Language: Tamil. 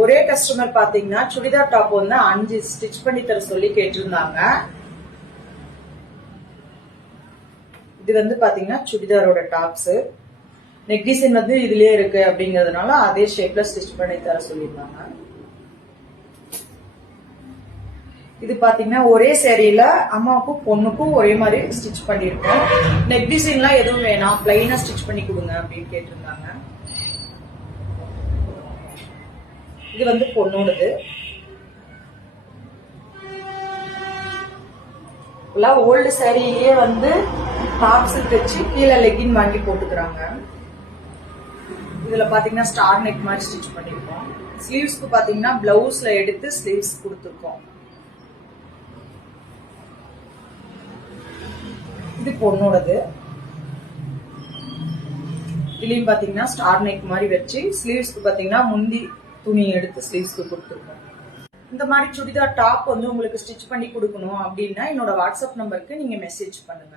ஒரே கஸ்டமர் பாத்தீங்கன்னா சுடிதார் டாப் வந்து 5 ஸ்டிச் பண்ணி தர சொல்லி கேட்டிருந்தாங்க. இது வந்து பாத்தீங்கன்னா சுடிதாரோட டாப்ஸ். நெக் டிசைன் வந்து இதுலயே இருக்கு அப்படிங்கறதுனால அதே ஷேப்ல ஸ்டிச் பண்ணி தர சொல்லியிருந்தாங்க. இது பாத்தீங்கன்னா ஒரே சேரீல அம்மாவுக்கும் பொண்ணுக்கும் ஒரே மாதிரி ஸ்டிச் பண்ணிருக்கோம். நெக் டிசைன்லாம் எதுவும் வேணாம், பிளைனா ஸ்டிச் பண்ணி கொடுங்க அப்படின்னு கேட்டிருந்தாங்க. இது வந்து பொண்ணோடது. ஓல்டு சாரியிலேயே வந்து டாப்ஸ் வச்சு கீழே லெகின் வாங்கி போட்டுக்கிறாங்க. இதுல பாத்தீங்கன்னா ஸ்டார் நெக் மாதிரி ஸ்டிச் பண்ணிருக்கோம். ஸ்லீவ்ஸ்க்கு பாத்தீங்கன்னா பிளவுஸ்ல எடுத்து ஸ்லீவ்ஸ் கொடுத்துருக்கோம். இது பொண்ணோடது. இதுலயும் பாத்தீங்கன்னா ஸ்டார் நெக் மாதிரி வச்சு ஸ்லீவ்ஸ்க்கு பாத்தீங்கன்னா முந்தி துணி எடுத்து ஸ்லீவ்ஸ்க்கு கொடுத்துருக்கோம். இந்த மாதிரி சுடிதார் டாப் வந்து உங்களுக்கு ஸ்டிச் பண்ணி கொடுக்கணும் அப்படின்னா என்னோட வாட்ஸ்அப் நம்பருக்கு நீங்க மெசேஜ் பண்ணுங்க.